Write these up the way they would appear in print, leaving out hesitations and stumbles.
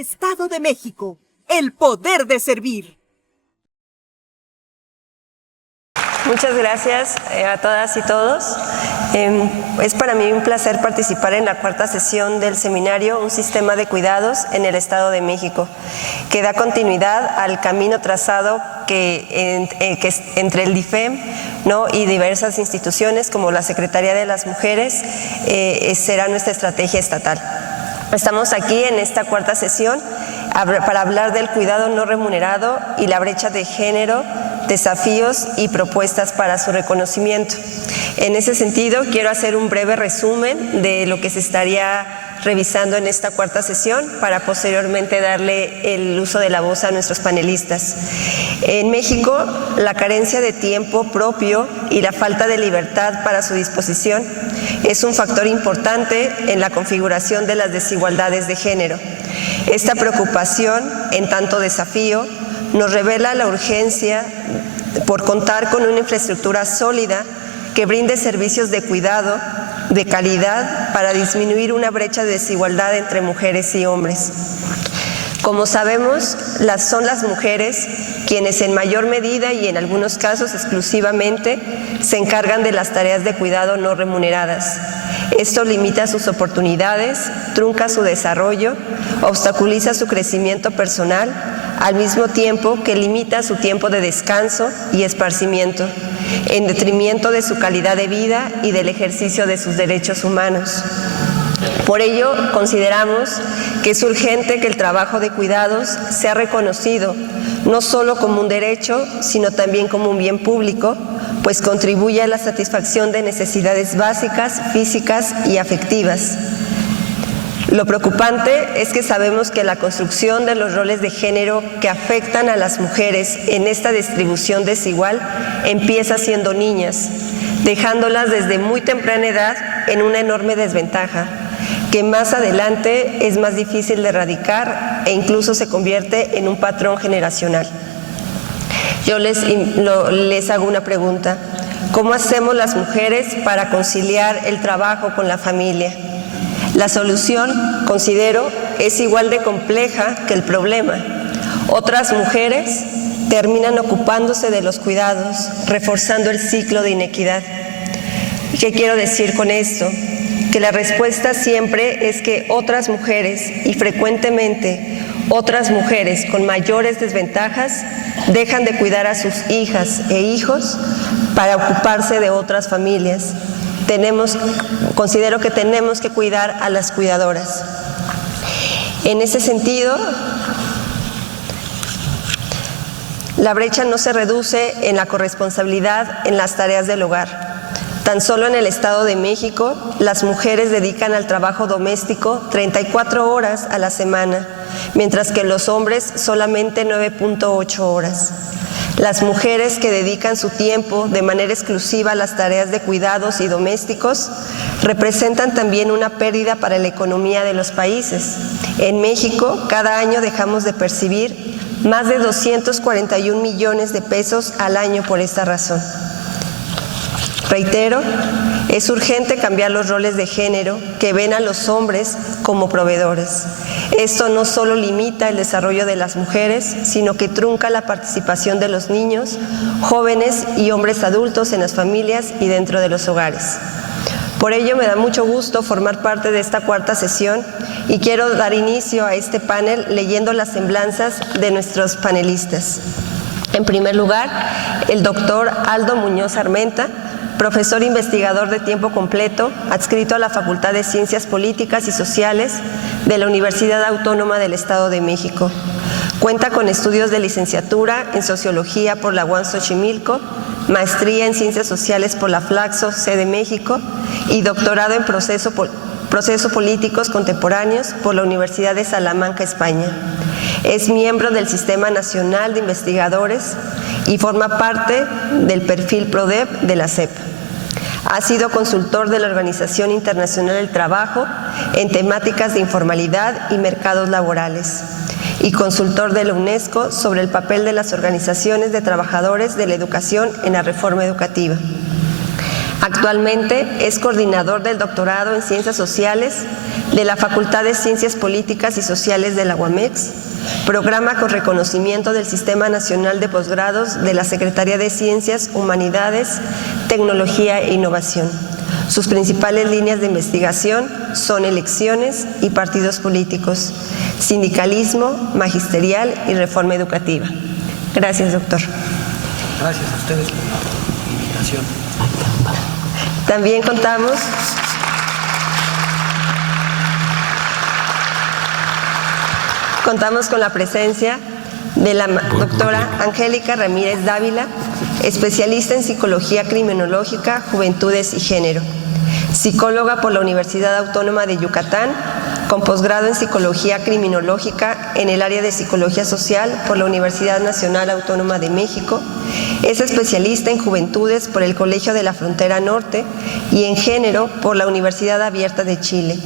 Estado de México, el poder de servir. Muchas gracias a todas y todos. Es para mí un placer participar en la cuarta sesión del seminario Un sistema de cuidados en el Estado de México, que da continuidad al camino trazado que entre el DIFEM, ¿no?, y diversas instituciones como la Secretaría de las Mujeres será nuestra estrategia estatal. Estamos aquí en esta cuarta sesión para hablar del cuidado no remunerado y la brecha de género, desafíos y propuestas para su reconocimiento. En ese sentido, quiero hacer un breve resumen de lo que se estaría revisando en esta cuarta sesión para posteriormente darle el uso de la voz a nuestros panelistas. En México, la carencia de tiempo propio y la falta de libertad para su disposición es un factor importante en la configuración de las desigualdades de género. Esta preocupación, en tanto desafío, nos revela la urgencia por contar con una infraestructura sólida que brinde servicios de cuidado de calidad para disminuir una brecha de desigualdad entre mujeres y hombres. Como sabemos, son las mujeres quienes en mayor medida y en algunos casos exclusivamente se encargan de las tareas de cuidado no remuneradas. Esto limita sus oportunidades, trunca su desarrollo, obstaculiza su crecimiento personal, al mismo tiempo que limita su tiempo de descanso y esparcimiento, en detrimento de su calidad de vida y del ejercicio de sus derechos humanos. Por ello, consideramos que es urgente que el trabajo de cuidados sea reconocido no solo como un derecho, sino también como un bien público, pues contribuye a la satisfacción de necesidades básicas, físicas y afectivas. Lo preocupante es que sabemos que la construcción de los roles de género que afectan a las mujeres en esta distribución desigual empieza siendo niñas, dejándolas desde muy temprana edad en una enorme desventaja, que más adelante es más difícil de erradicar e incluso se convierte en un patrón generacional. Yo les hago una pregunta: ¿cómo hacemos las mujeres para conciliar el trabajo con la familia? La solución, considero, es igual de compleja que el problema. Otras mujeres terminan ocupándose de los cuidados, reforzando el ciclo de inequidad. ¿Qué quiero decir con esto? Que la respuesta siempre es que otras mujeres, y frecuentemente otras mujeres con mayores desventajas, dejan de cuidar a sus hijas e hijos para ocuparse de otras familias. Considero que tenemos que cuidar a las cuidadoras. En ese sentido, la brecha no se reduce en la corresponsabilidad en las tareas del hogar. Tan solo en el Estado de México, las mujeres dedican al trabajo doméstico 34 horas a la semana, mientras que los hombres solamente 9.8 horas. Las mujeres que dedican su tiempo de manera exclusiva a las tareas de cuidados y domésticos representan también una pérdida para la economía de los países. En México, cada año dejamos de percibir más de 241 millones de pesos al año por esta razón. Reitero, es urgente cambiar los roles de género que ven a los hombres como proveedores. Esto no solo limita el desarrollo de las mujeres, sino que trunca la participación de los niños, jóvenes y hombres adultos en las familias y dentro de los hogares. Por ello, me da mucho gusto formar parte de esta cuarta sesión y quiero dar inicio a este panel leyendo las semblanzas de nuestros panelistas. En primer lugar, el doctor Aldo Muñoz Armenta, profesor investigador de tiempo completo, adscrito a la Facultad de Ciencias Políticas y Sociales de la Universidad Autónoma del Estado de México. Cuenta con estudios de licenciatura en Sociología por la UAM Xochimilco, maestría en Ciencias Sociales por la Flaxo, sede México, y doctorado en Procesos Políticos Contemporáneos por la Universidad de Salamanca, España. Es miembro del Sistema Nacional de Investigadores y forma parte del perfil PRODEV de la SEP. Ha sido consultor de la Organización Internacional del Trabajo en temáticas de informalidad y mercados laborales y consultor de la UNESCO sobre el papel de las organizaciones de trabajadores de la educación en la reforma educativa. Actualmente es coordinador del doctorado en Ciencias Sociales de la Facultad de Ciencias Políticas y Sociales de la UAMEX, programa con reconocimiento del Sistema Nacional de Posgrados de la Secretaría de Ciencias, Humanidades, Tecnología e Innovación. Sus principales líneas de investigación son elecciones y partidos políticos, sindicalismo, magisterial y reforma educativa. Gracias, doctor. Gracias a ustedes por la invitación. También contamos con la presencia de la doctora Angélica Ramírez Dávila, especialista en Psicología Criminológica, Juventudes y Género, psicóloga por la Universidad Autónoma de Yucatán, con posgrado en Psicología Criminológica en el área de Psicología Social por la Universidad Nacional Autónoma de México. Es especialista en Juventudes por el Colegio de la Frontera Norte y en Género por la Universidad Abierta de Chile.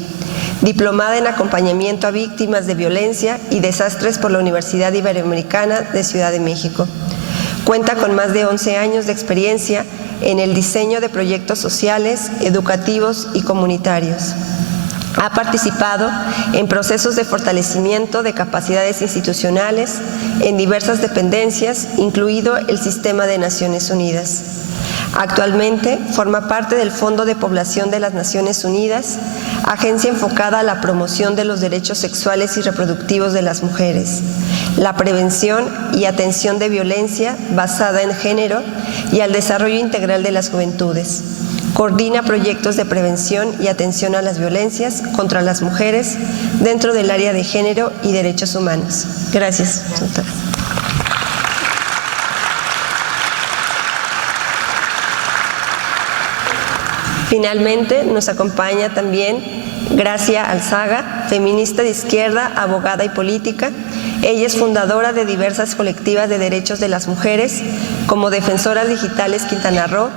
Diplomada en Acompañamiento a Víctimas de Violencia y Desastres por la Universidad Iberoamericana de Ciudad de México. Cuenta con más de 11 años de experiencia en el diseño de proyectos sociales, educativos y comunitarios. Ha participado en procesos de fortalecimiento de capacidades institucionales en diversas dependencias, incluido el Sistema de Naciones Unidas. Actualmente forma parte del Fondo de Población de las Naciones Unidas, agencia enfocada a la promoción de los derechos sexuales y reproductivos de las mujeres, la prevención y atención de violencia basada en género y al desarrollo integral de las juventudes. Coordina proyectos de prevención y atención a las violencias contra las mujeres dentro del área de género y derechos humanos. Gracias, doctora. Finalmente, nos acompaña también Gracia Alzaga, feminista de izquierda, abogada y política. Ella es fundadora de diversas colectivas de derechos de las mujeres, como Defensoras Digitales Quintana Roo,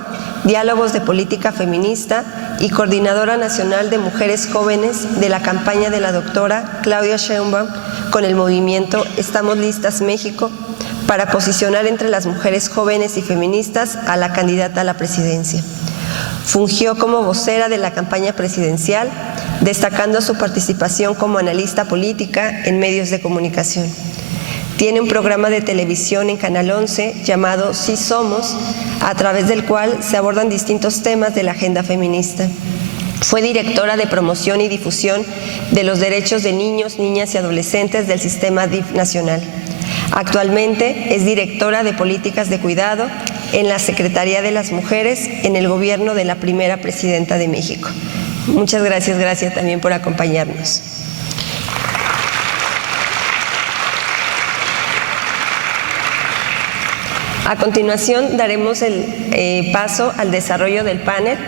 Diálogos de Política Feminista y Coordinadora Nacional de Mujeres Jóvenes de la campaña de la doctora Claudia Sheinbaum con el movimiento Estamos Listas México para posicionar entre las mujeres jóvenes y feministas a la candidata a la presidencia. Fungió como vocera de la campaña presidencial, destacando su participación como analista política en medios de comunicación. Tiene un programa de televisión en Canal 11 llamado Sí Somos, a través del cual se abordan distintos temas de la agenda feminista. Fue directora de promoción y difusión de los derechos de niños, niñas y adolescentes del Sistema DIF nacional. Actualmente es directora de políticas de cuidado en la Secretaría de las Mujeres en el gobierno de la primera presidenta de México. Muchas gracias, gracias también por acompañarnos. A continuación daremos el paso al desarrollo del panel.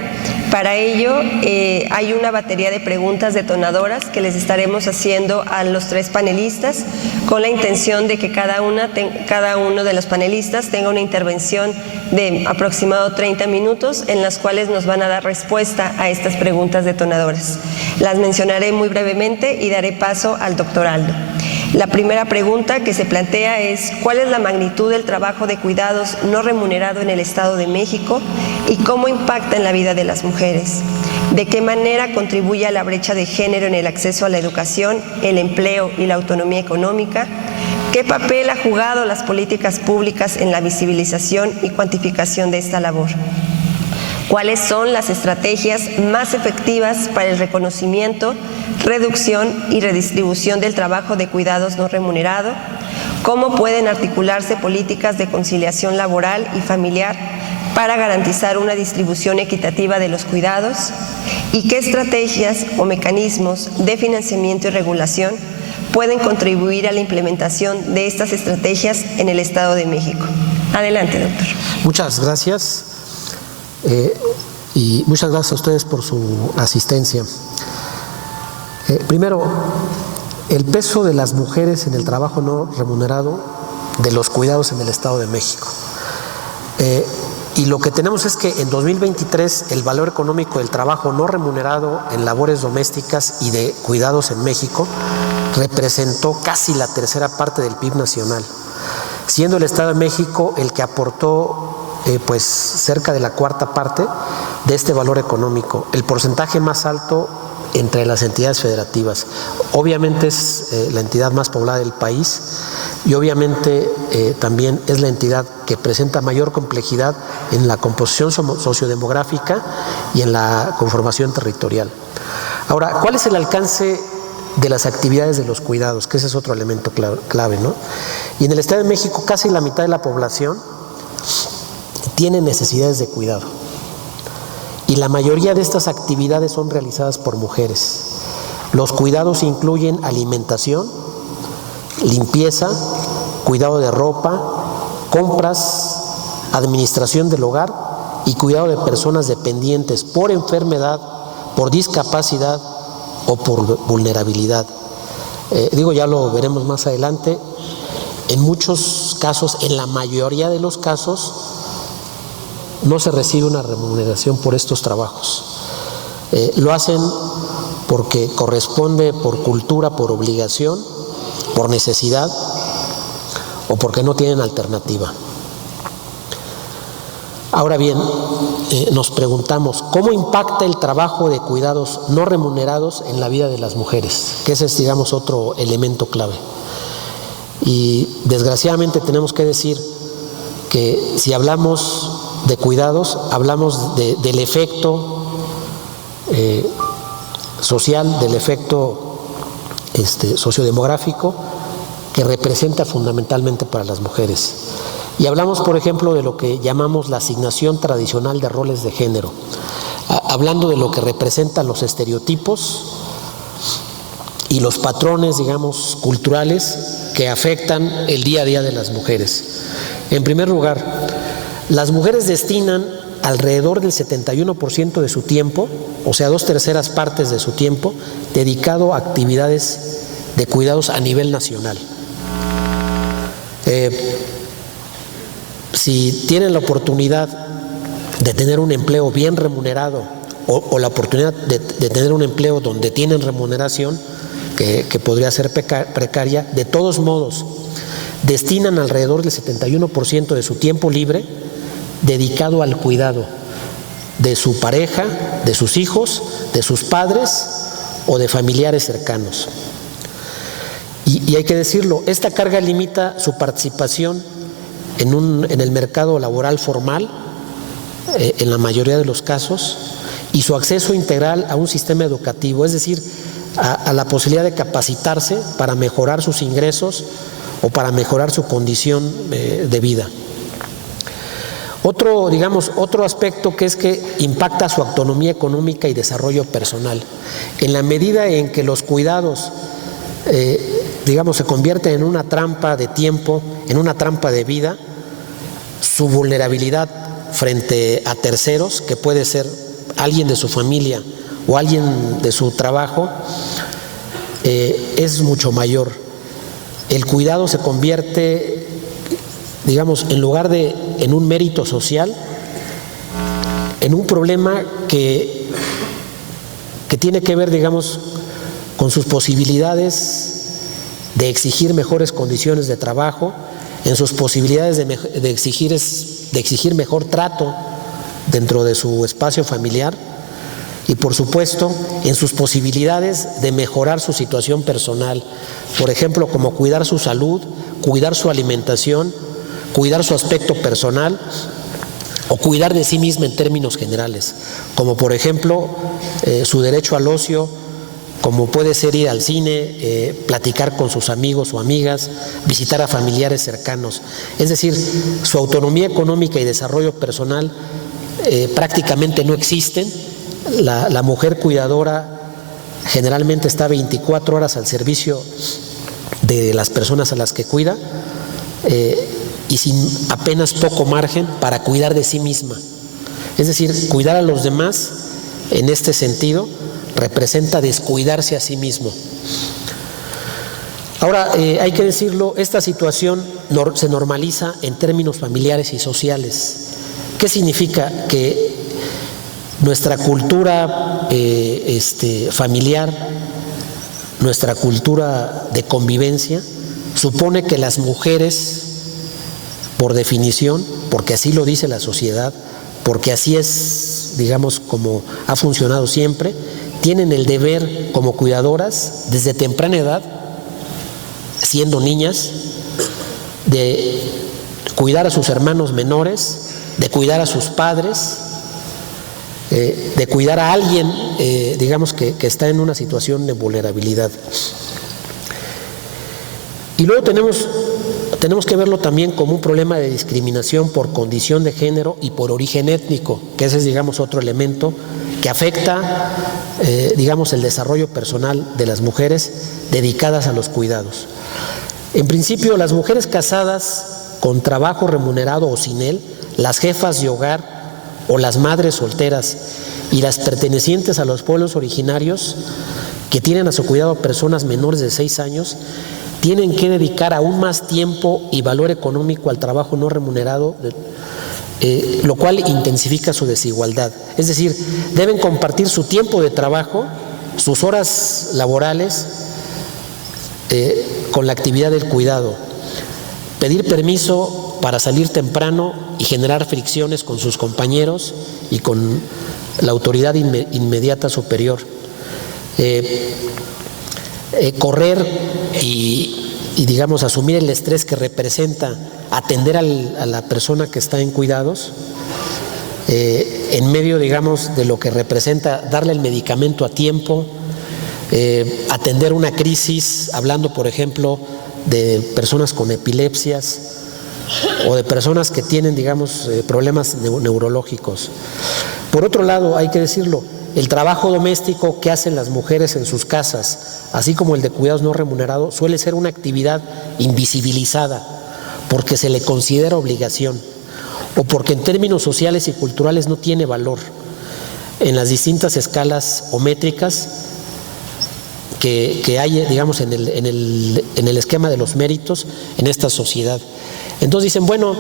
Para ello hay una batería de preguntas detonadoras que les estaremos haciendo a los tres panelistas con la intención de que cada uno de los panelistas tenga una intervención de aproximado 30 minutos en las cuales nos van a dar respuesta a estas preguntas detonadoras. Las mencionaré muy brevemente y daré paso al doctor Aldo. La primera pregunta que se plantea es: ¿cuál es la magnitud del trabajo de cuidados no remunerado en el Estado de México y cómo impacta en la vida de las mujeres? ¿De qué manera contribuye a la brecha de género en el acceso a la educación, el empleo y la autonomía económica? ¿Qué papel ha jugado las políticas públicas en la visibilización y cuantificación de esta labor? ¿Cuáles son las estrategias más efectivas para el reconocimiento, reducción y redistribución del trabajo de cuidados no remunerado? ¿Cómo pueden articularse políticas de conciliación laboral y familiar para garantizar una distribución equitativa de los cuidados? ¿Y qué estrategias o mecanismos de financiamiento y regulación pueden contribuir a la implementación de estas estrategias en el Estado de México? Adelante, doctor. Muchas gracias. Y muchas gracias a ustedes por su asistencia. Primero, el peso de las mujeres en el trabajo no remunerado de los cuidados en el Estado de México. Y lo que tenemos es que en 2023 el valor económico del trabajo no remunerado en labores domésticas y de cuidados en México representó casi la tercera parte del PIB nacional, siendo el Estado de México el que aportó pues cerca de la cuarta parte, de este valor económico, el porcentaje más alto entre las entidades federativas. Obviamente es la entidad más poblada del país y obviamente también es la entidad que presenta mayor complejidad en la composición sociodemográfica y en la conformación territorial. Ahora, ¿cuál es el alcance de las actividades de los cuidados? Que ese es otro elemento clave, ¿no? Y en el Estado de México casi la mitad de la población tiene necesidades de cuidado. Y la mayoría de estas actividades son realizadas por mujeres. Los cuidados incluyen alimentación, limpieza, cuidado de ropa, compras, administración del hogar y cuidado de personas dependientes por enfermedad, por discapacidad o por vulnerabilidad. Ya lo veremos más adelante. En muchos casos, en la mayoría de los casos, no se recibe una remuneración por estos trabajos. Lo hacen porque corresponde por cultura, por obligación, por necesidad o porque no tienen alternativa. Ahora bien, nos preguntamos, ¿cómo impacta el trabajo de cuidados no remunerados en la vida de las mujeres? Que ese es, digamos, otro elemento clave. Y desgraciadamente tenemos que decir que si hablamos de cuidados, hablamos del efecto social, del efecto sociodemográfico que representa fundamentalmente para las mujeres. Y hablamos, por ejemplo, de lo que llamamos la asignación tradicional de roles de género, hablando de lo que representan los estereotipos y los patrones, digamos, culturales que afectan el día a día de las mujeres. En primer lugar, las mujeres destinan alrededor del 71% de su tiempo, o sea, 2/3 partes de su tiempo, dedicado a actividades de cuidados a nivel nacional. Si tienen la oportunidad de tener un empleo bien remunerado o la oportunidad de tener un empleo donde tienen remuneración, que podría ser precaria, de todos modos, destinan alrededor del 71% de su tiempo libre dedicado al cuidado de su pareja, de sus hijos, de sus padres o de familiares cercanos. Y hay que decirlo, esta carga limita su participación en el mercado laboral formal, en la mayoría de los casos, y su acceso integral a un sistema educativo, es decir, a la posibilidad de capacitarse para mejorar sus ingresos o para mejorar su condición de vida. Otro aspecto que es que impacta su autonomía económica y desarrollo personal. En la medida en que los cuidados, se convierten en una trampa de tiempo, en una trampa de vida, su vulnerabilidad frente a terceros, que puede ser alguien de su familia o alguien de su trabajo, es mucho mayor. El cuidado se convierte, en lugar de en un mérito social, en un problema que tiene que ver, con sus posibilidades de exigir mejores condiciones de trabajo, en sus posibilidades de exigir mejor trato dentro de su espacio familiar y, por supuesto, en sus posibilidades de mejorar su situación personal, por ejemplo, como cuidar su salud, cuidar su alimentación, cuidar su aspecto personal o cuidar de sí misma en términos generales, como por ejemplo su derecho al ocio, como puede ser ir al cine, platicar con sus amigos o amigas, visitar a familiares cercanos. Es decir, su autonomía económica y desarrollo personal prácticamente no existen. La mujer cuidadora generalmente está 24 horas al servicio de las personas a las que cuida y sin apenas poco margen para cuidar de sí misma. Es decir, cuidar a los demás en este sentido representa descuidarse a sí mismo. Ahora, hay que decirlo, esta situación se normaliza en términos familiares y sociales. ¿Qué significa? Que nuestra cultura familiar, nuestra cultura de convivencia, supone que las mujeres, por definición, porque así lo dice la sociedad, porque así es digamos, como ha funcionado siempre, tienen el deber como cuidadoras desde temprana edad, siendo niñas, de cuidar a sus hermanos menores, de cuidar a sus padres, de cuidar a alguien, digamos, que está en una situación de vulnerabilidad. Y luego tenemos que verlo también como un problema de discriminación por condición de género y por origen étnico, que ese es, digamos, otro elemento que afecta, digamos, el desarrollo personal de las mujeres dedicadas a los cuidados. En principio, las mujeres casadas con trabajo remunerado o sin él, las jefas de hogar o las madres solteras y las pertenecientes a los pueblos originarios que tienen a su cuidado personas menores de 6 años, tienen que dedicar aún más tiempo y valor económico al trabajo no remunerado, lo cual intensifica su desigualdad. Es decir, deben compartir su tiempo de trabajo, sus horas laborales, con la actividad del cuidado. Pedir permiso para salir temprano y generar fricciones con sus compañeros y con la autoridad inmediata superior. Correr y digamos, asumir el estrés que representa atender a la persona que está en cuidados, en medio, digamos, de lo que representa darle el medicamento a tiempo, atender una crisis, hablando, por ejemplo, de personas con epilepsias o de personas que tienen, digamos, problemas neurológicos. Por otro lado, hay que decirlo, el trabajo doméstico que hacen las mujeres en sus casas, así como el de cuidados no remunerados, suele ser una actividad invisibilizada porque se le considera obligación o porque en términos sociales y culturales no tiene valor en las distintas escalas o métricas que hay, digamos, en el esquema de los méritos en esta sociedad. Entonces dicen, bueno,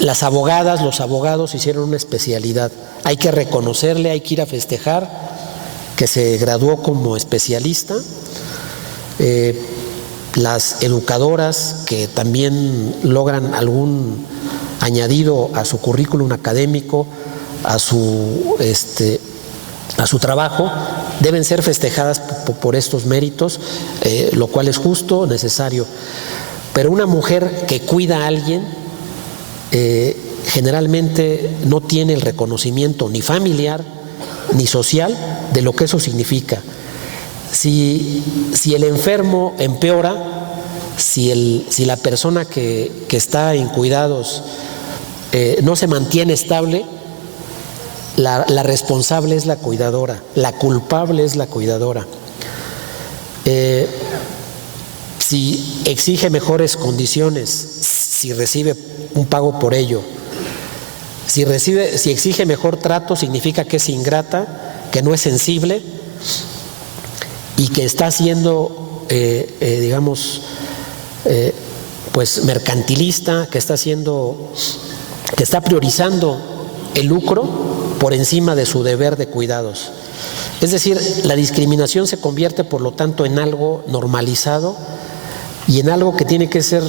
las abogadas, los abogados hicieron una especialidad, hay que reconocerle, hay que ir a festejar que se graduó como especialista. Las educadoras que también logran algún añadido a su currículum académico, a su trabajo, deben ser festejadas por estos méritos, lo cual es justo, necesario. Pero una mujer que cuida a alguien generalmente no tiene el reconocimiento ni familiar ni social de lo que eso significa. Si el enfermo empeora, si la persona que está en cuidados no se mantiene estable, la responsable es la cuidadora, la culpable es la cuidadora. Si exige mejores condiciones, si recibe un pago por ello, si exige mejor trato, significa que es ingrata, que no es sensible y que está siendo, digamos, pues mercantilista, que está priorizando el lucro por encima de su deber de cuidados. Es decir, la discriminación se convierte, por lo tanto, en algo normalizado y en algo que tiene que ser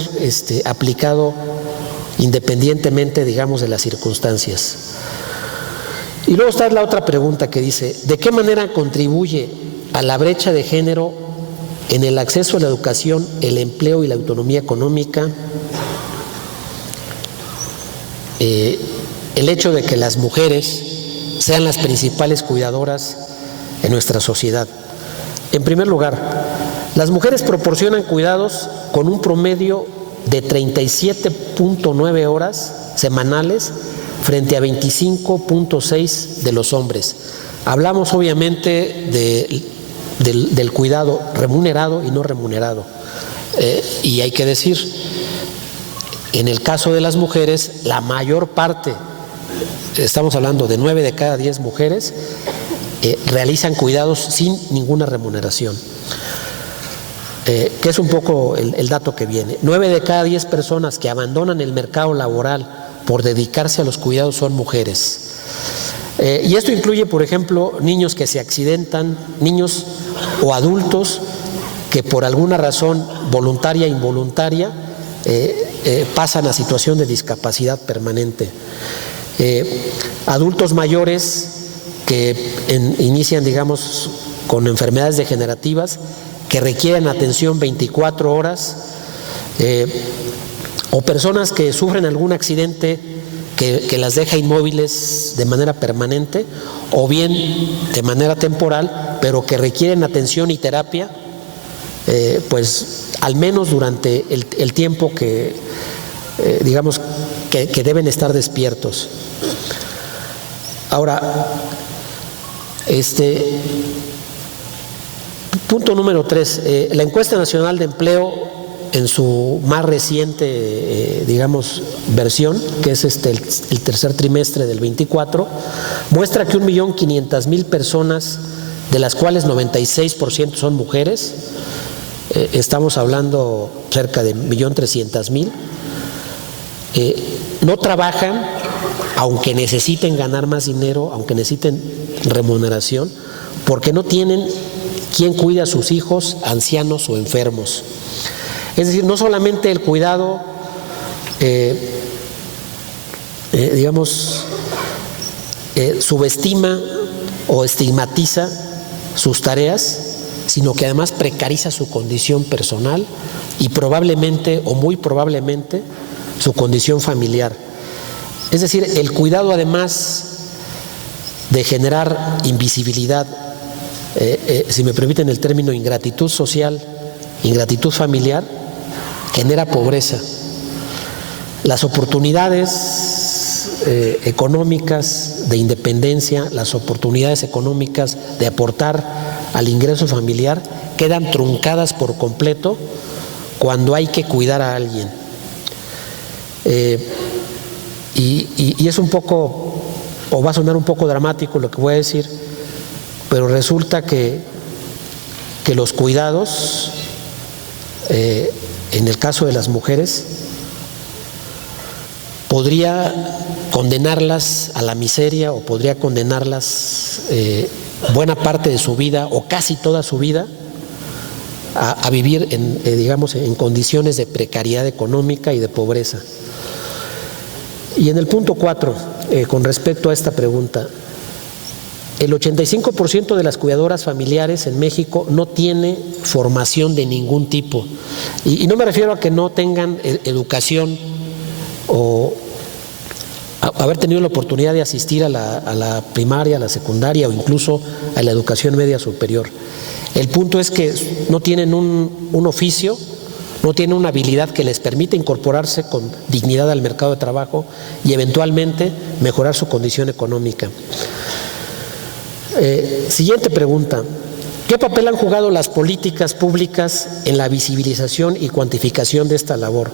aplicado independientemente, digamos, de las circunstancias. Y luego está la otra pregunta que dice, ¿de qué manera contribuye a la brecha de género en el acceso a la educación, el empleo y la autonomía económica el hecho de que las mujeres sean las principales cuidadoras en nuestra sociedad? En primer lugar, las mujeres proporcionan cuidados con un promedio de 37.9 horas semanales frente a 25.6 de los hombres. Hablamos obviamente del cuidado remunerado y no remunerado. Y hay que decir, en el caso de las mujeres, la mayor parte, estamos hablando de 9 de cada 10 mujeres, realizan cuidados sin ninguna remuneración. Que es un poco el dato que viene. 9 de cada 10 personas que abandonan el mercado laboral por dedicarse a los cuidados son mujeres. Y esto incluye, por ejemplo, niños que se accidentan, niños o adultos que por alguna razón voluntaria e involuntaria pasan a situación de discapacidad permanente. Adultos mayores que inician, digamos, con enfermedades degenerativas que requieren atención 24 horas, o personas que sufren algún accidente que las deja inmóviles de manera permanente o bien de manera temporal, pero que requieren atención y terapia, pues al menos durante el tiempo que, digamos, que deben estar despiertos. Ahora, punto número 3, la encuesta nacional de empleo en su más reciente, digamos, versión, que es el tercer trimestre del 24, muestra que 1.500.000 personas, de las cuales 96% son mujeres, estamos hablando cerca de 1.300.000, no trabajan, aunque necesiten ganar más dinero, aunque necesiten remuneración, porque no tienen quien cuide a sus hijos, ancianos o enfermos. Es decir, no solamente el cuidado, digamos, subestima o estigmatiza sus tareas, sino que además precariza su condición personal y probablemente o muy probablemente su condición familiar. Es decir, el cuidado, además de generar invisibilidad, si me permiten el término, ingratitud social, ingratitud familiar, genera pobreza. Las oportunidades económicas de independencia, las oportunidades económicas de aportar al ingreso familiar quedan truncadas por completo cuando hay que cuidar a alguien. Y es un poco, o va a sonar un poco dramático lo que voy a decir, pero resulta que los cuidados, en el caso de las mujeres, podría condenarlas a la miseria o podría condenarlas buena parte de su vida o casi toda su vida a vivir digamos, en condiciones de precariedad económica y de pobreza. Y en el punto 4, con respecto a esta pregunta, el 85% de las cuidadoras familiares en México no tiene formación de ningún tipo. Y no me refiero a que no tengan educación o haber tenido la oportunidad de asistir a la primaria, a la secundaria o incluso a la educación media superior. El punto es que no tienen un oficio, no tienen una habilidad que les permita incorporarse con dignidad al mercado de trabajo y eventualmente mejorar su condición económica. Siguiente pregunta. ¿Qué papel han jugado las políticas públicas en la visibilización y cuantificación de esta labor?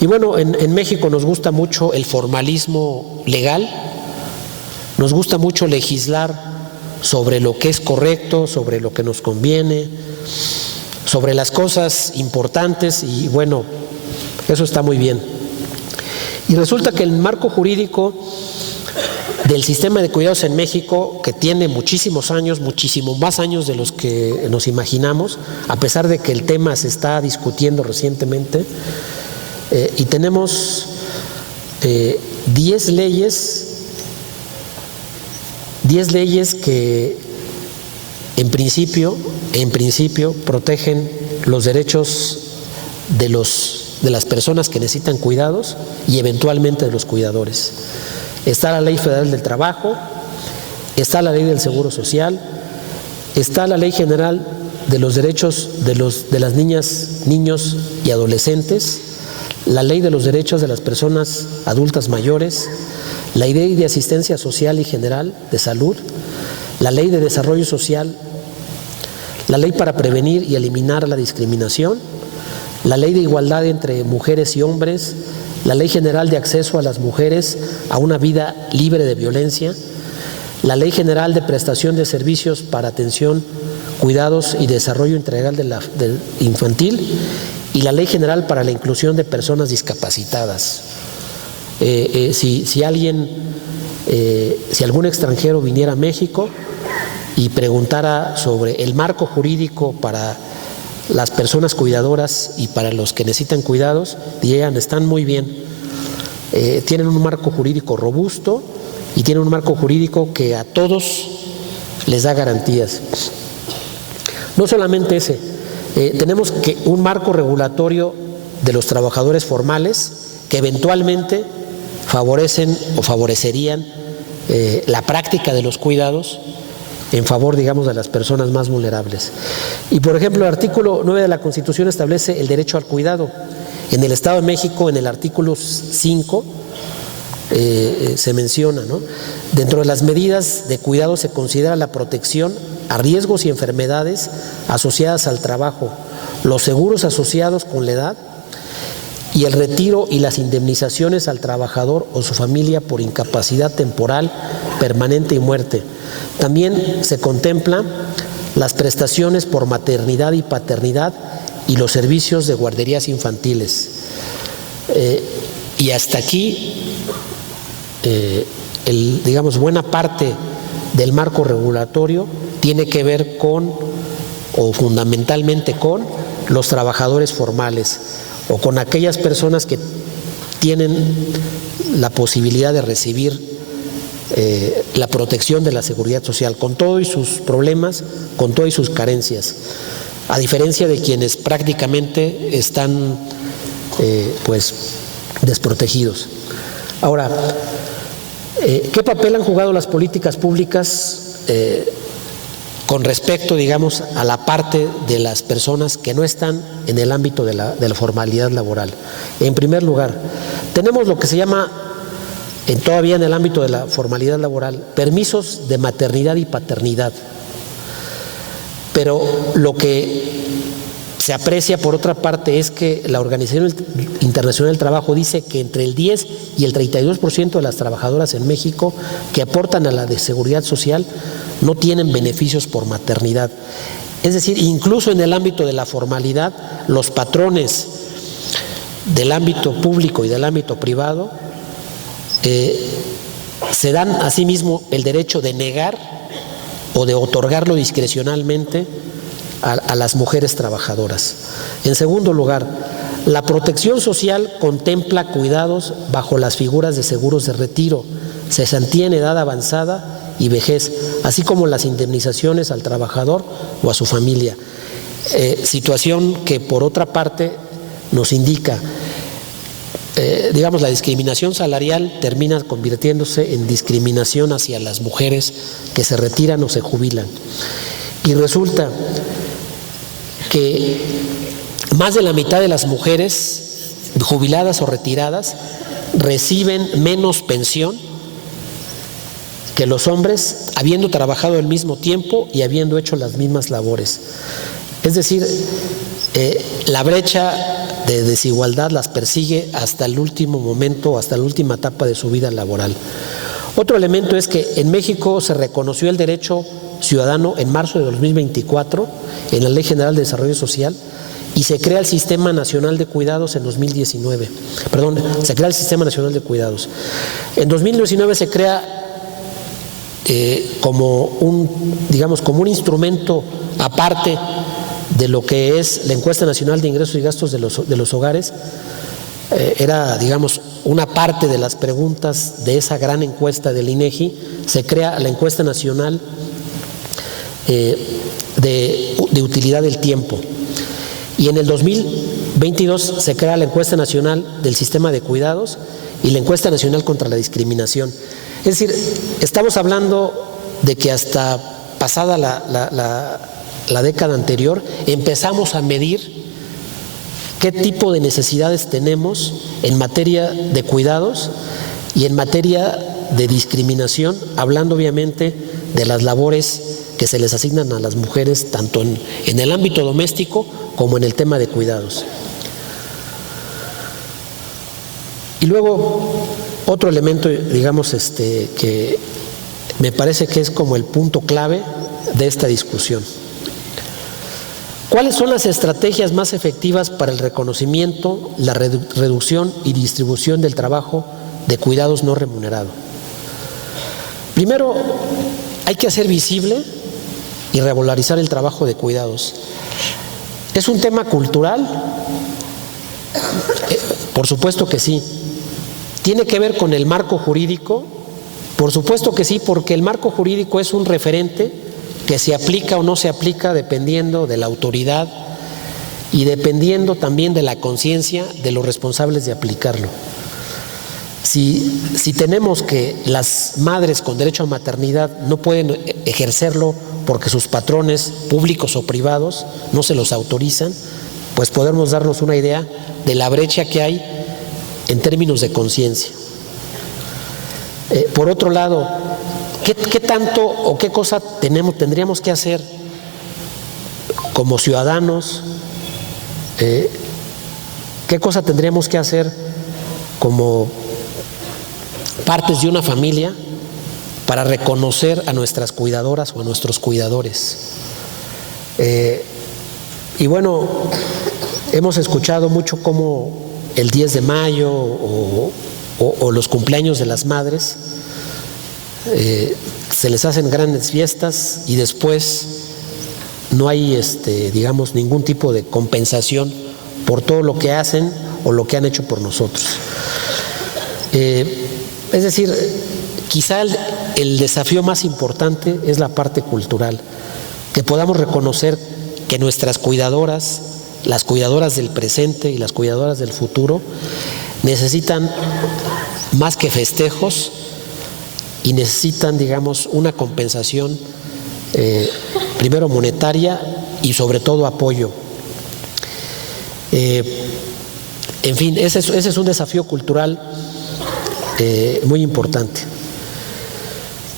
Y bueno, en México nos gusta mucho el formalismo legal, nos gusta mucho legislar sobre lo que es correcto, sobre lo que nos conviene, sobre las cosas importantes y bueno, eso está muy bien. Y resulta que el marco jurídico del sistema de cuidados en México, que tiene muchísimos años, muchísimo más años de los que nos imaginamos, a pesar de que el tema se está discutiendo recientemente, y tenemos 10 leyes que en principio protegen los derechos de las personas que necesitan cuidados y eventualmente de los cuidadores. Está la Ley Federal del Trabajo, está la Ley del Seguro Social, está la Ley General de los Derechos de las Niñas, Niños y Adolescentes, la Ley de los Derechos de las Personas Adultas Mayores, la Ley de Asistencia Social y General de Salud, la Ley de Desarrollo Social, la Ley para Prevenir y Eliminar la Discriminación, la Ley de Igualdad entre Mujeres y Hombres, la Ley General de Acceso a las Mujeres a una Vida Libre de Violencia, la Ley General de Prestación de Servicios para Atención, Cuidados y Desarrollo Integral del Infantil y la Ley General para la Inclusión de Personas Discapacitadas. Si algún extranjero viniera a México y preguntara sobre el marco jurídico para las personas cuidadoras y para los que necesitan cuidados, dirían, están muy bien, tienen un marco jurídico robusto y tienen un marco jurídico que a todos les da garantías. No solamente ese, tenemos que un marco regulatorio de los trabajadores formales que eventualmente favorecen o favorecerían la práctica de los cuidados en favor, digamos, de las personas más vulnerables. Y, por ejemplo, el artículo 9 de la Constitución establece el derecho al cuidado. En el Estado de México, en el artículo 5, se menciona, ¿no? Dentro de las medidas de cuidado se considera la protección a riesgos y enfermedades asociadas al trabajo, los seguros asociados con la edad y el retiro y las indemnizaciones al trabajador o su familia por incapacidad temporal, permanente y muerte. También se contemplan las prestaciones por maternidad y paternidad y los servicios de guarderías infantiles. Y hasta aquí, digamos, buena parte del marco regulatorio tiene que ver con, o fundamentalmente con, los trabajadores formales o con aquellas personas que tienen la posibilidad de recibir la protección de la seguridad social, con todos y sus problemas, con todas y sus carencias, a diferencia de quienes prácticamente están pues desprotegidos. Ahora, ¿qué papel han jugado las políticas públicas con respecto, digamos, a la parte de las personas que no están en el ámbito de la formalidad laboral? En primer lugar, tenemos lo que se llama, todavía en el ámbito de la formalidad laboral, permisos de maternidad y paternidad. Pero lo que se aprecia por otra parte es que la Organización Internacional del Trabajo dice que entre el 10 y el 32% de las trabajadoras en México que aportan a la de seguridad social no tienen beneficios por maternidad. Es decir, incluso en el ámbito de la formalidad, los patrones del ámbito público y del ámbito privado se dan a sí mismo el derecho de negar o de otorgarlo discrecionalmente a las mujeres trabajadoras. En segundo lugar, la protección social contempla cuidados bajo las figuras de seguros de retiro, cesantía en edad avanzada y vejez, así como las indemnizaciones al trabajador o a su familia. Situación que por otra parte nos indica, digamos, la discriminación salarial termina convirtiéndose en discriminación hacia las mujeres que se retiran o se jubilan. Y resulta que más de la mitad de las mujeres jubiladas o retiradas reciben menos pensión que los hombres, habiendo trabajado el mismo tiempo y habiendo hecho las mismas labores. Es decir, la brecha de desigualdad las persigue hasta el último momento, hasta la última etapa de su vida laboral. Otro elemento es que en México se reconoció el derecho ciudadano en marzo de 2024 en la Ley General de Desarrollo Social y se crea el Sistema Nacional de Cuidados en 2019. Perdón, se crea el Sistema Nacional de Cuidados. En 2019 se crea como un instrumento aparte de lo que es la Encuesta Nacional de Ingresos y Gastos de los Hogares. Era, digamos, una parte de las preguntas de esa gran encuesta del INEGI. Se crea la Encuesta Nacional de Utilidad del Tiempo. Y en el 2022 se crea la Encuesta Nacional del Sistema de Cuidados y la Encuesta Nacional contra la Discriminación. Es decir, estamos hablando de que hasta pasada la década anterior empezamos a medir qué tipo de necesidades tenemos en materia de cuidados y en materia de discriminación, hablando obviamente de las labores que se les asignan a las mujeres tanto en el ámbito doméstico como en el tema de cuidados. Y luego otro elemento, digamos, que me parece que es como el punto clave de esta discusión. ¿Cuáles son las estrategias más efectivas para el reconocimiento, la reducción y distribución del trabajo de cuidados no remunerado? Primero, hay que hacer visible y regularizar el trabajo de cuidados. ¿Es un tema cultural? Por supuesto que sí. ¿Tiene que ver con el marco jurídico? Por supuesto que sí, porque el marco jurídico es un referente que se aplica o no se aplica dependiendo de la autoridad y dependiendo también de la conciencia de los responsables de aplicarlo. Si tenemos que las madres con derecho a maternidad no pueden ejercerlo porque sus patrones públicos o privados no se los autorizan, pues podemos darnos una idea de la brecha que hay en términos de conciencia. Por otro lado, ¿qué tanto o qué cosa tendríamos que hacer como ciudadanos? ¿Qué cosa tendríamos que hacer como partes de una familia para reconocer a nuestras cuidadoras o a nuestros cuidadores? Y bueno, hemos escuchado mucho cómo el 10 de mayo o los cumpleaños de las madres se les hacen grandes fiestas y después no hay, digamos, ningún tipo de compensación por todo lo que hacen o lo que han hecho por nosotros. Es decir, quizá el desafío más importante es la parte cultural, que podamos reconocer que nuestras cuidadoras, las cuidadoras del presente y las cuidadoras del futuro, necesitan más que festejos y necesitan, digamos, una compensación, primero monetaria y sobre todo apoyo. En fin, ese es un desafío cultural muy importante.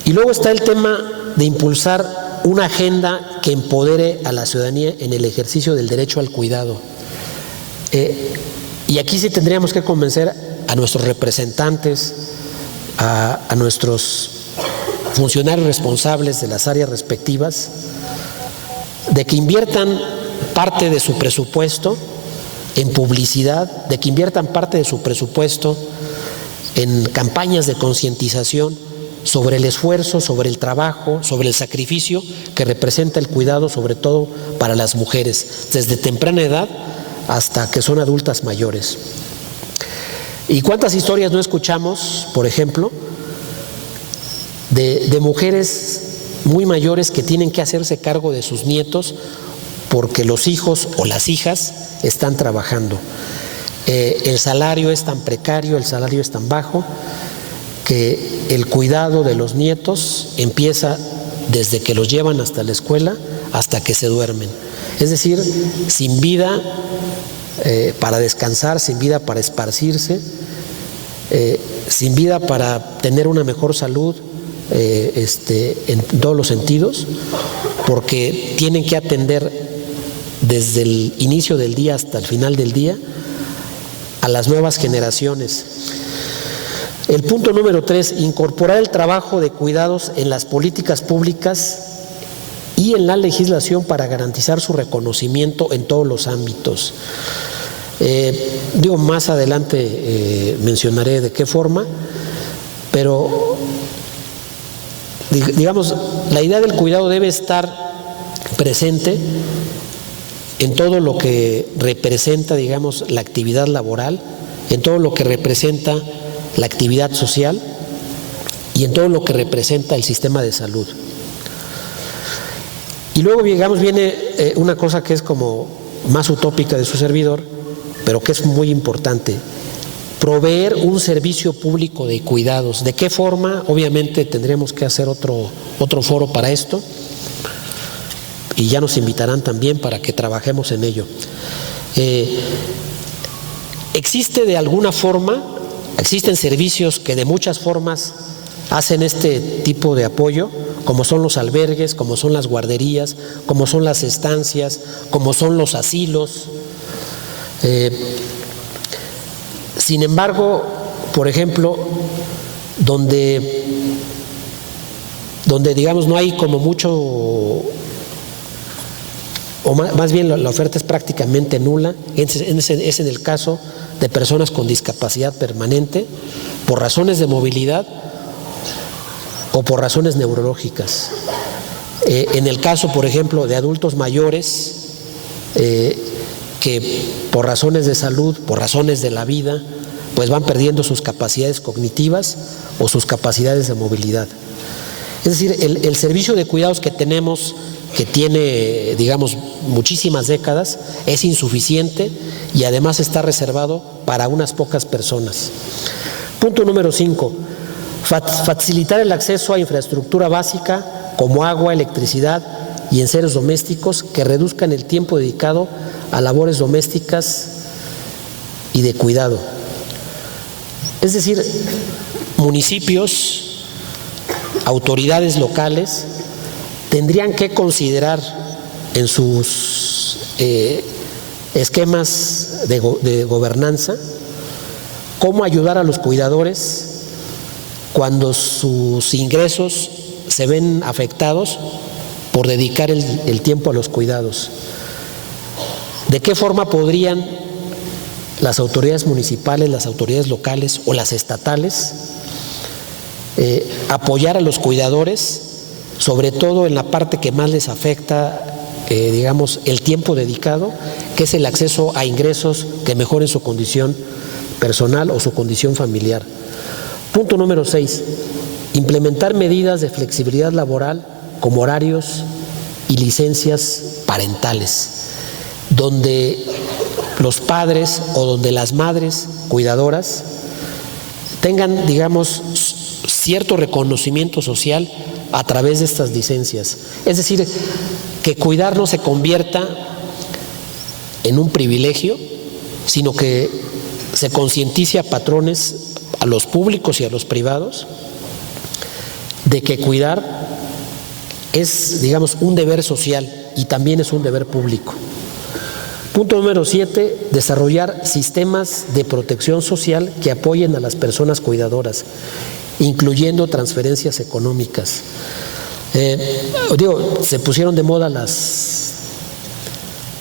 Y luego está el tema de impulsar una agenda que empodere a la ciudadanía en el ejercicio del derecho al cuidado. Y aquí sí tendríamos que convencer a nuestros representantes, a nuestros funcionarios responsables de las áreas respectivas, de que inviertan parte de su presupuesto en publicidad, de que inviertan parte de su presupuesto en campañas de concientización sobre el esfuerzo, sobre el trabajo, sobre el sacrificio que representa el cuidado, sobre todo para las mujeres, desde temprana edad hasta que son adultas mayores. ¿Y cuántas historias no escuchamos, por ejemplo, de mujeres muy mayores que tienen que hacerse cargo de sus nietos porque los hijos o las hijas están trabajando? El salario es tan precario, el salario es tan bajo, que el cuidado de los nietos empieza desde que los llevan hasta la escuela hasta que se duermen. Es decir, sin vida para descansar, sin vida para esparcirse, sin vida para tener una mejor salud en todos los sentidos, porque tienen que atender desde el inicio del día hasta el final del día a las nuevas generaciones. El punto número 3, incorporar el trabajo de cuidados en las políticas públicas y en la legislación para garantizar su reconocimiento en todos los ámbitos. Más adelante mencionaré de qué forma, pero digamos, la idea del cuidado debe estar presente en todo lo que representa, digamos, la actividad laboral, en todo lo que representa la actividad social y en todo lo que representa el sistema de salud. Y luego, digamos, viene una cosa que es como más utópica de su servidor, pero que es muy importante: proveer un servicio público de cuidados. ¿De qué forma? Obviamente tendremos que hacer otro foro para esto, y ya nos invitarán también para que trabajemos en ello. Existe de alguna forma, existen servicios que de muchas formas hacen este tipo de apoyo, como son los albergues, como son las guarderías, como son las estancias, como son los asilos. Sin embargo, por ejemplo, donde digamos no hay como mucho, o más bien la oferta es prácticamente nula, es en el caso de personas con discapacidad permanente, por razones de movilidad o por razones neurológicas. En el caso, por ejemplo, de adultos mayores que por razones de salud, por razones de la vida, pues van perdiendo sus capacidades cognitivas o sus capacidades de movilidad. Es decir, el servicio de cuidados que tenemos, que tiene, digamos, muchísimas décadas, es insuficiente y además está reservado para unas pocas personas. Punto número 5. Facilitar el acceso a infraestructura básica como agua, electricidad y enseres domésticos que reduzcan el tiempo dedicado a labores domésticas y de cuidado. Es decir, municipios, autoridades locales tendrían que considerar en sus esquemas de gobernanza cómo ayudar a los cuidadores cuando sus ingresos se ven afectados por dedicar el tiempo a los cuidados. ¿De qué forma podrían las autoridades municipales, las autoridades locales o las estatales apoyar a los cuidadores, sobre todo en la parte que más les afecta, digamos, el tiempo dedicado, que es el acceso a ingresos que mejoren su condición personal o su condición familiar? Punto número 6. Implementar medidas de flexibilidad laboral como horarios y licencias parentales, donde los padres o donde las madres cuidadoras tengan, digamos, cierto reconocimiento social a través de estas licencias. Es decir, que cuidar no se convierta en un privilegio, sino que se concientice a patrones, a los públicos y a los privados, de que cuidar es, digamos, un deber social y también es un deber público. Punto número 7, desarrollar sistemas de protección social que apoyen a las personas cuidadoras, incluyendo transferencias económicas. Se pusieron de moda las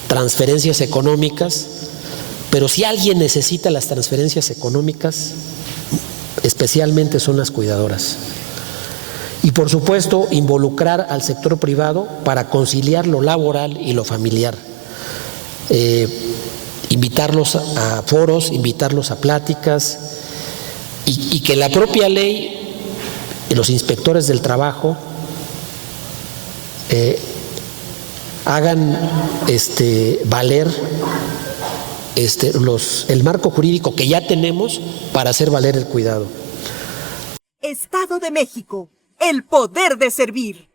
transferencias económicas, pero si alguien necesita las transferencias económicas, especialmente son las cuidadoras. Y por supuesto, involucrar al sector privado para conciliar lo laboral y lo familiar. Invitarlos a foros, invitarlos a pláticas y que la propia ley y los inspectores del trabajo hagan valer el marco jurídico que ya tenemos para hacer valer el cuidado. Estado de México, el poder de servir.